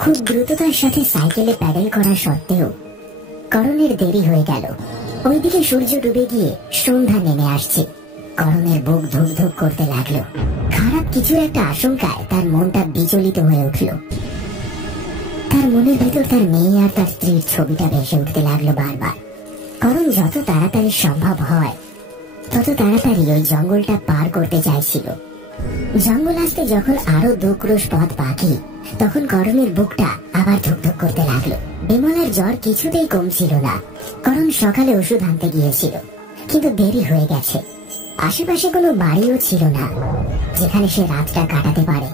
খুব দ্রুততার সাথে সাইকেলে প্যাডেল করা সত্ত্বেও করণের দেরি হয়ে গেল। ওইদিকে সূর্য ডুবে গিয়ে সন্ধ্যা নেমে আসছে। করণের বুক ধুক ধুক করতে লাগলো। খারাপ কিছুর একটা আশঙ্কায় তার মনটা বিচলিত হয়ে উঠল। তার মনের ভেতর তার মেয়ে আর তার স্ত্রীর ছবিটা ভেসে উঠতে লাগলো বারবার। করণ যত তাড়াতাড়ি সম্ভব হয় তত তাড়াতাড়ি ওই জঙ্গলটা পার করতে চাইছিল। জঙ্গল আসতে যখন আরো 2 ক্রোশ পথ বাকি, তখন করণের বুকটা আবার ধুকধুক করতে লাগলো। বিমলার জ্বর কিছুতেই কমছিল না। করণ সকালে ওষুধ আনতে গিয়েছিল, কিন্তু দেরি হয়ে গেছে। আশেপাশে কোনো বাড়িও ছিল না যেখানে সে রাতটা কাটাতে পারে।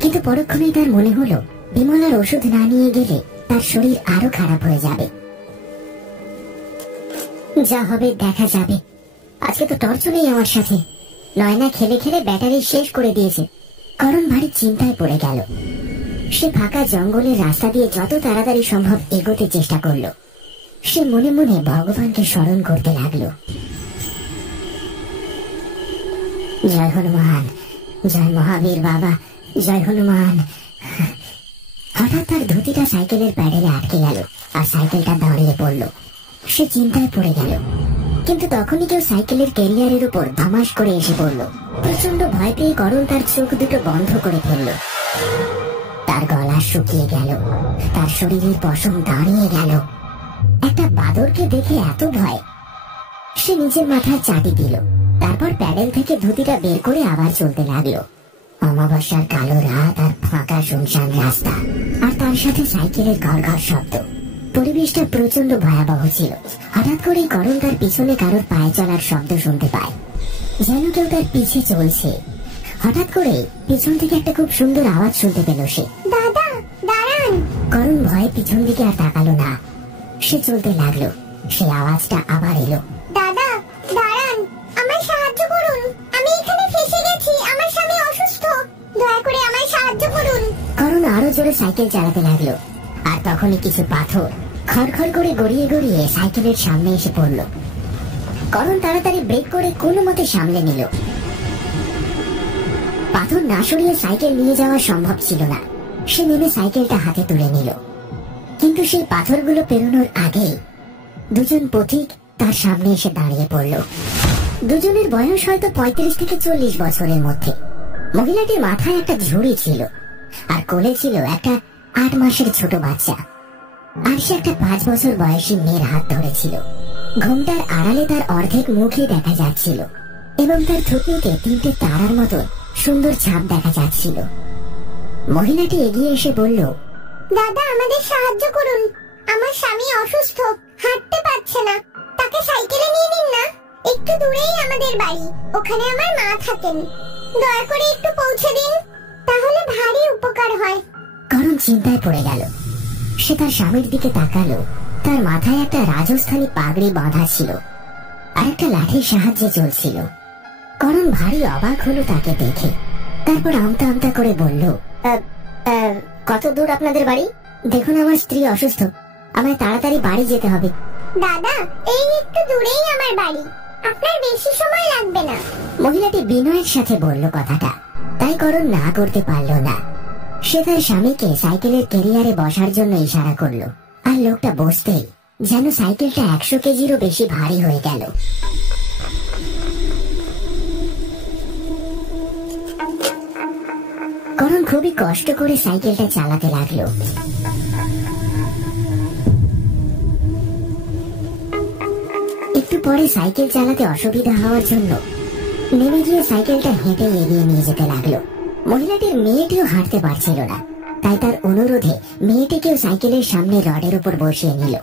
কিন্তু পরক্ষণেই তার মনে হলো বিমলার ওষুধ না নিয়ে গেলে তার শরীর আরো খারাপ হয়ে যাবে। যা হবে দেখা যাবে। আজকে তো টর্চও নেই আমার সাথে। নয়না খেলে খেলে ব্যাটারি শেষ করে দিয়েছে। করণ ভারী চিন্তায় পড়ে গেল। সে ফাঁকা জঙ্গলের রাস্তা দিয়ে যত তাড়াতাড়ি সম্ভব এগোতে চেষ্টা করলো। সে মনে মনে ভগবানকে স্মরণ করতে লাগলো। জয় হনুমান, জয় মহাবীর বাবা, জয় হনুমান। হঠাৎ তার ধুতিটা সাইকেলের প্যাডেলে আটকে গেল আর সাইকেলটা দাঁড়িয়ে পড়ল। সে চিন্তায় পড়ে গেল, কিন্তু তখনই কেউ সাইকেলের ক্যারিয়ারের উপর ধমাস করে এসে পড়ল। প্রচন্ড ভয় পেয়ে করণ তার চোখ দুটো বন্ধ করে ফেলল। তার গলা শুকিয়ে গেল, তার শরীরের পশম দাঁড়িয়ে গেল। একটা বাদরকে দেখে এত ভয়! সে নিজের মাথায় চাটি দিল, তারপর প্যাডেল থেকে ধুতিটা বের করে আবার চলতে লাগলো। অমাবস্যার কালো রাত আর ফাঁকা শুনশান রাস্তা, আর তার সাথে সাইকেলের ঘর ঘর শব্দ। পরিবেশটা প্রচন্ড ভয়াবহ ছিল। হঠাৎ করেই করণ তার পিছনে কারোর পায়ে চলার শব্দ শুনতে পায়, যেন কেউ তার পিছে চলছে। হঠাৎ করে পিছন থেকে একটা খুব সুন্দর আওয়াজ শুনতে পেল সে। দাদা দাঁড়ান! করণ ভয়ে পিছন দিকে আর তাকালো না। সে চলতে লাগলো। সেই আওয়াজটা আবার এলো। দাদা দাঁড়ান, আমায় সাহায্য করুন, আমি এখানে ফেসে গেছি, আমার স্বামী অসুস্থ, দয়া করে আমায় সাহায্য করুন। করণ আরো জোরে সাইকেল চালাতে লাগলো, আর তখনই কিছু পাথর খড়খড় করে গড়িয়ে গড়িয়ে সাইকেলের সামনে এসে পড়ল। করণ তাড়াতাড়ি ব্রেক করে কোনো মতে সামলে নিল। পাথর না সরিয়ে সাইকেল নিয়ে যাওয়া সম্ভব ছিল না। সে নেমে সাইকেলটা হাতে তুলে নিল, কিন্তু সেই পাথরগুলো পেরোনোর আগেই দুজন পথিক তার সামনে এসে দাঁড়িয়ে পড়ল। দুজনের বয়স হয়তো 35 থেকে 40 বছরের মধ্যে। মহিলাটির মাথায় একটা ঝুড়ি ছিল, আর কোলে ছিল একটা 8 মাসের ছোট বাচ্চা। আর সে একটা 5 বছর বয়সী মেয়ের হাত ধরেছিল। ঘোমটার আড়ালে তার অর্ধেক মুখই দেখা যাচ্ছিল, এবং তার থুতনিতে 3টে তারার মতো সুন্দর ছাপ দেখা যাচ্ছিল। মহিলাটি এগিয়ে এসে বলল, দাদা আমাদের সাহায্য করুন, আমার স্বামী অসুস্থ, হাঁটতে পারছে না, তাকে সাইকেলে নিয়ে নিন না। একটু দূরেই আমাদের বাড়ি, ওখানে আমার মা থাকেন, দয়া করে একটু পৌঁছে দিন, তাহলে ভারী উপকার হয়। করণ চিন্তায় পড়ে গেল। সে তার স্বামীর দিকে তাকালো। তার মাথায় একটা রাজস্থানী পাগড়ি বাঁধা ছিল, আর একটা লাঠির সাহায্যে চলছিল। করণ ভারী অবাক হলো তাকে দেখে। তারপর আমতা আমতা করে বলল, কত দূর আপনাদের বাড়ি? দেখুন আমার স্ত্রী অসুস্থ, আমায় তাড়াতাড়ি বাড়ি যেতে হবে। দাদা এই একটু দূরেই আমার বাড়ি, আপনার বেশি সময় লাগবে না। মহিলাটি বিনয়ের সাথে বলল কথাটা, তাই করণ না করতে পারল না। সে তার স্বামীকে সাইকেলের ক্যারিয়ারে বসার জন্য ইশারা করলো, আর লোকটা বসতেই যেন সাইকেলটা 100 কেজিরও বেশি ভারী হয়ে গেল। করণ খুবই কষ্ট করে সাইকেলটা চালাতে লাগলো। একটু পরে সাইকেল চালাতে অসুবিধা হওয়ার জন্য নেমে গিয়ে সাইকেলটা হেঁটে এগিয়ে নিয়ে যেতে লাগলো। মহিলাটির মেয়েটিও হাঁটতে পারছিল না, তাই তার অনুরোধে মেয়েটিকেও সাইকেলের সামনে রডের উপর বসিয়ে নিল।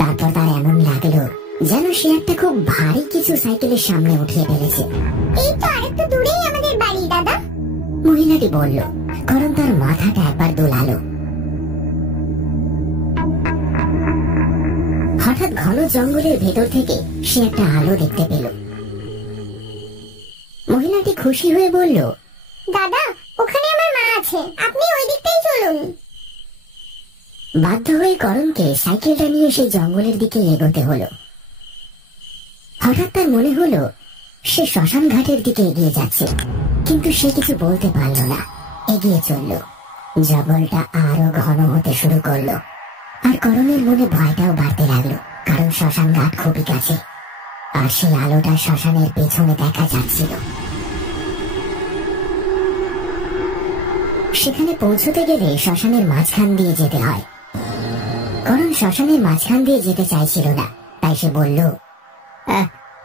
তারপর তার এমন লাগলো যেন সে একটা খুব ভারী কিছু সাইকেলের সামনে উঠিয়ে ফেলেছে। এই তো আরেকটু দূরেই আমাদের বাড়ি দাদা, মহিলাটি বলল। করণ তার মাথাটা একবার দোলালো। হঠাৎ ঘন জঙ্গলের ভেতর থেকে সে একটা আলো দেখতে পেল। মহিলাটি খুশি হয়ে বলল, দাদা ওখানে আমার মা আছে, আপনি ওই দিকটাই চলুন। বাধ্য হয়ে করণকে সাইকেলটা নিয়ে সেই জঙ্গলের দিকে এগোতে হলো। হঠাৎ তার মনে হলো সে শ্মশান ঘাটের দিকে এগিয়ে যাচ্ছে, কিন্তু সে কিছু বলতে পারল না, এগিয়ে চলল। জঙ্গলটা আরো ঘন হতে শুরু করলো, আর করণের মনে ভয়টাও বাড়তে লাগলো, কারণ শ্মশান ঘাট খুবই কাছে, আর সেই আলোটা শ্মশানের পেছনে দেখা যাচ্ছিল। সেখানে পৌঁছতে গেলে শ্মশানের মাঝখান দিয়ে যেতে হয়। করণ শ্মশানের মাঝখান দিয়ে যেতে চাইছিল না, তাই সে বলল,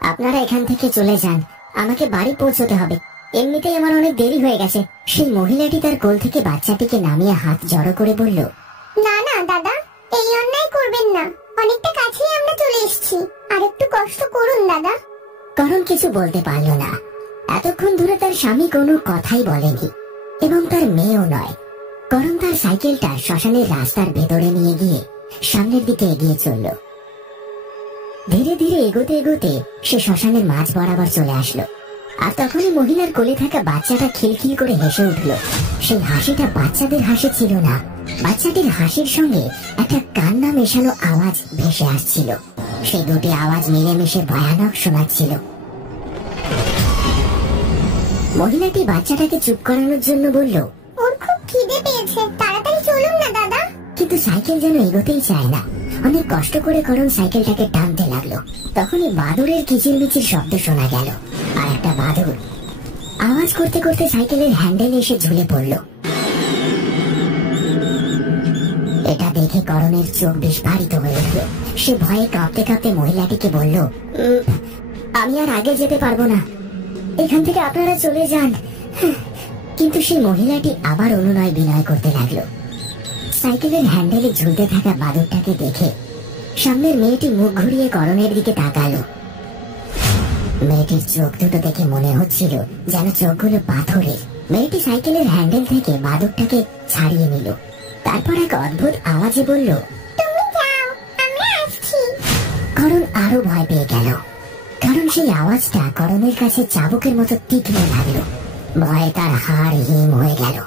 আপনারা এখান থেকে চলে যান, আমাকে বাড়ি পৌঁছতে হবে, এমনিতেই আমার অনেক দেরি হয়ে গেছে। সেই মহিলাটি তার কোল থেকে বাচ্চাটিকে নামিয়ে হাত জড়ো করে বলল, না না দাদা, এই অন্যায় করবেন না, অনেকটা কাছেই আমরা চলে এসেছি, আর একটু কষ্ট করুন দাদা। করণ কিছু বলতে পারল না। এতক্ষণ ধরে তার স্বামী কোনো কথাই বলেনি, এবং তার মেয়েও নয়। করণ তার সাইকেলটা শ্মশানের রাস্তার ভেতরে নিয়ে গিয়ে সামনের দিকে এগিয়ে চলল। ধীরে ধীরে এগোতে এগোতে সে শ্মশানের মাঝ বরাবর চলে আসলো, আর তখনই মহিলার কোলে থাকা বাচ্চাটা খিলখিল করে হেসে উঠল। সেই হাসিটা বাচ্চাদের হাসি ছিল না, বাচ্চাটির হাসির সঙ্গে একটা কান্না মেশানো আওয়াজ ভেসে আসছিল। সেই দুটি আওয়াজ মিলেমিশে ভয়ানক শোনাচ্ছিল। মহিলাটি বাচ্চাটাকে চুপ করানোর জন্য বলল, ওর খুব খিদে পেয়েছে, তাড়াতাড়ি চলুন না দাদা। কিন্তু সাইকেল যেন এগোতেই চায় না। অনেক কষ্ট করে করণ সাইকেলটাকে টানতে লাগলো। তখনই বাদুড়ের কিচিরমিচির শব্দ শোনা গেল, আর একটা বাদুড় আওয়াজ করতে করতে সাইকেলের হ্যান্ডেলে এসে ঝুলে পড়ল। এটা দেখে করণের চোখ বিস্ফারিত হয়ে উঠল। সে ভয়ে কাঁপতে কাঁপতে মহিলাটিকে বলল, আমি আর আগে যেতে পারবো না, এখান থেকে আপনারা চলে যান। কিন্তু সেই মহিলাটি আবার অনুনয় বিনয় করতে লাগলো। সাইকেলের হ্যান্ডেলে ঝুলতে থাকা বাদুরটাকে দেখে সামনের মেয়েটি মুখ ঘুরিয়ে করণের দিকে তাকালো। মেয়েটির চোখ দুটো দেখে মনে হচ্ছিল যেন চোখগুলো পাথরের। মেয়েটি সাইকেলের হ্যান্ডেল থেকে বাদুরটাকে ছাড়িয়ে নিল, তারপর এক অদ্ভুত আওয়াজে বলল, তুমি যাও, আমরা আসছি। করণ আরো ভয় পেয়ে গেল, কারণ সেই আওয়াজটা করণের কাছে চাবুকের মতো তীক্ষ্ণ লাগলো। ভয়ে তার হাড় হিম হয়ে গেল।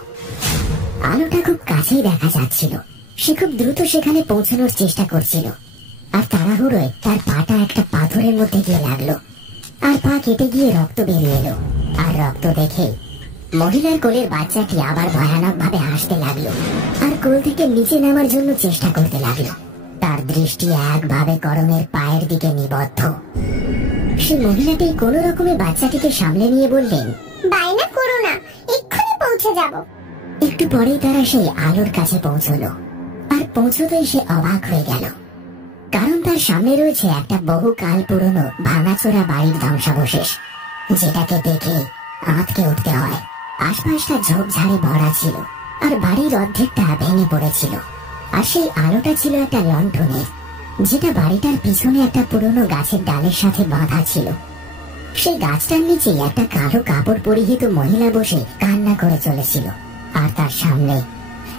আলোটা খুব কাছেই দেখা যাচ্ছিল। সে খুব দ্রুত সেখানে পৌঁছানোর চেষ্টা করছিল, আর তাড়াহুড়োয় তার পাটা একটা পাথরের মধ্যে গিয়ে লাগলো, আর পা কেটে গিয়ে রক্ত বেরিয়ে এলো। আর রক্ত দেখে মহিলার কোলের বাচ্চাটি আবার ভয়ানক ভাবে হাসতে লাগলো, আর কোল থেকে নিচে নামার জন্য চেষ্টা করতে লাগলো। তার দৃষ্টি একভাবে করণের পায়ের দিকে নিবদ্ধ। সে মহিলাটি কোন রকমে বাচ্চাটিকে সামলে নিয়ে বললেন, বায়না করো না, এক্ষুনি পৌঁছে যাব। একটু পরেই তারা সেই আলোর কাছে পৌঁছলো, আর পৌঁছতেই সে অবাক হয়ে গেল, কারণ তার সামনে রয়েছে একটা বহুকাল পুরনো ভাঙাচোরা বাড়ির ধ্বংসাবশেষ, যেটাকে দেখে আঁতকে উঠতে হয়। আশপাশটা ঝোপঝাড়ে ভরা ছিল, আর বাড়ির অর্ধেকটা ভেঙে পড়েছিল। আর সেই আলোটা ছিল একটা লণ্ঠনের, যেটা বাড়িটার পিছনে একটা পুরনো গাছের ডালের সাথে বাঁধা ছিল। সেই গাছটার নিচে একটা কালো কাপড় পরিহিত মহিলা বসে কান্না করে চলেছিল, আর তার সামনে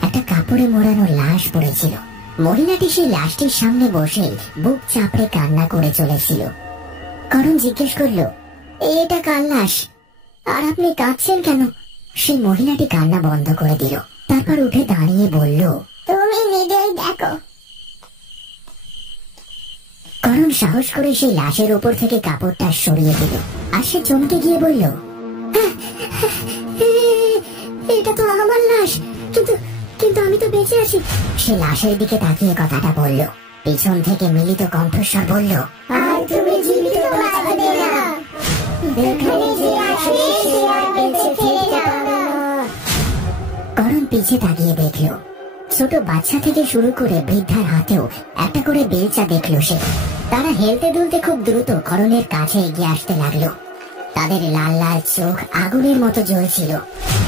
একটা কাপড়ে মোড়ানো লাশ পড়েছিল। মহিলাটি সেই লাশটির সামনে বসে বুক চাপড়ে কান্না করে চলেছিল। করণ জিজ্ঞেস করলো, এটা কার লাশ, আর আপনি কাঁদছেন কেন? সেই মহিলাটি কান্না বন্ধ করে দিল, তারপর উঠে দাঁড়িয়ে বলল, তুমি নিজেই দেখো। করণ সাহস করে সেই লাশের উপর থেকে কাপড়টা সরিয়ে দিল, আর সে চমকে গিয়ে বলল, এটা তো আমার লাশ, কিন্তু কিন্তু আমি তো বেঁচে আছি। সে লাশের দিকে তাকিয়ে কথাটা বলল। পিছন থেকে মিলিত কণ্ঠস্বর বলল, আর তুমি জীবিত বাঁচবে না, এখানে যে আসবে সে আর বেঁচে ফিরতে পারবে না। করণ পিছে তাকিয়ে দেখল, ছোট বাচ্চা থেকে শুরু করে বৃদ্ধার হাতেও একটা করে বেলচা দেখলো সে। তারা হেলতে দুলতে খুব দ্রুত করণের কাছে এগিয়ে আসতে লাগলো। তাদের লাল লাল চোখ আগুনের মতো জ্বলছিল,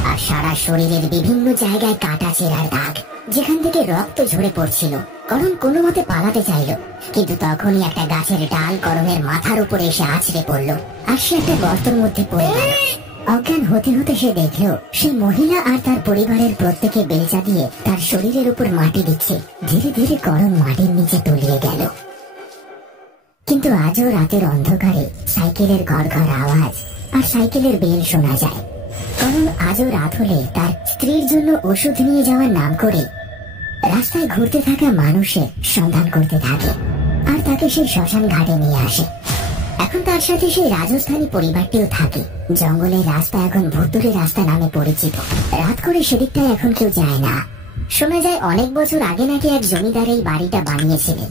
আর সারা শরীরের বিভিন্ন জায়গায় কাটা চেরার দাগ, যেখান থেকে রক্ত ঝরে পড়ছিল। করণ কোনো মতে পালাতে চাইল, কিন্তু তখনই একটা গাছের ডাল করণের মাথার উপরে এসে আছড়ে পড়লো, আর সে একটা গর্তের মধ্যে পড়ে গেল। অজ্ঞান হতে হতে সে দেখলো সেই মহিলা আর তার পরিবারের প্রত্যেকে বেলচা দিয়ে তার শরীরের উপর মাটি দিচ্ছে। ধীরে ধীরে করণ মাটির নিচে তলিয়ে গেল। কিন্তু আজও রাতের অন্ধকারে সাইকেলের ঘর ঘর আওয়াজ আর সাইকেলের বেল শোনা যায়। করণ আজও রাত হলে তার স্ত্রীর জন্য ওষুধ নিয়ে যাওয়ার নাম করে রাস্তায় ঘুরতে থাকা মানুষের সন্ধান করতে থাকে, আর তাকে সেই শ্মশান ঘাটে নিয়ে আসে। এখন তার সাথে সেই রাজস্থানী পরিবারটিও থাকে। জঙ্গলের রাস্তা এখন ভুতুড়ে রাস্তা নামে পরিচিত। রাত করে সেদিকটায় এখন কেউ যায় না। শোনা যায় অনেক বছর আগে নাকি এক জমিদার এই বাড়িটা বানিয়েছিলেন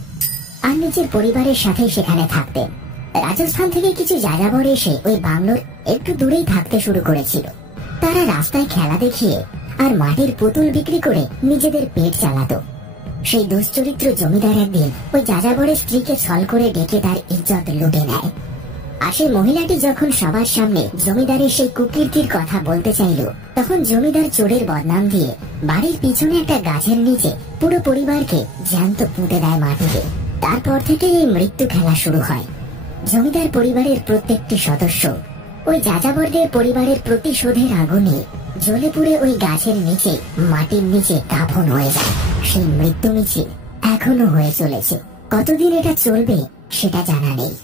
আর নিজের পরিবারের সাথে সেখানে থাকতেন। রাজস্থান থেকে কিছু যাযাবর এসে ওই বাংলোর একটু দূরেই থাকতে শুরু করেছিল। তারা রাস্তায় খেলা দেখিয়ে আর মাটির পুতুল বিক্রি করে নিজেদের পেট চালাতো। সেই দুশ্চরিত্র জমিদার একদিন ওই যাযাবরের স্ত্রীকে ছল করে ডেকে তার ইজ্জত লুটে নেয়। আর সেই মহিলাটি যখন সবার সামনে জমিদারের সেই কুকীর্তির কথা বলতে চাইল, তখন জমিদার চোরের বদনাম দিয়ে বাড়ির পিছনে একটা গাছের নিচে পুরো পরিবারকে জ্যান্ত পুঁতে দেয় মাটিতে। তারপর থেকে এই মৃত্যু খেলা শুরু হয়। জমিদার পরিবারের প্রত্যেকটি সদস্য ওই যাযাবরদের পরিবারের প্রতিশোধের আগুনে জ্বলে পুড়ে ওই গাছের নিচে মাটির নিচে দাফন হয়ে যায়। সেই মৃত্যু মিছিল এখনো হয়ে চলেছে। কতদিন এটা চলবে সেটা জানা নেই।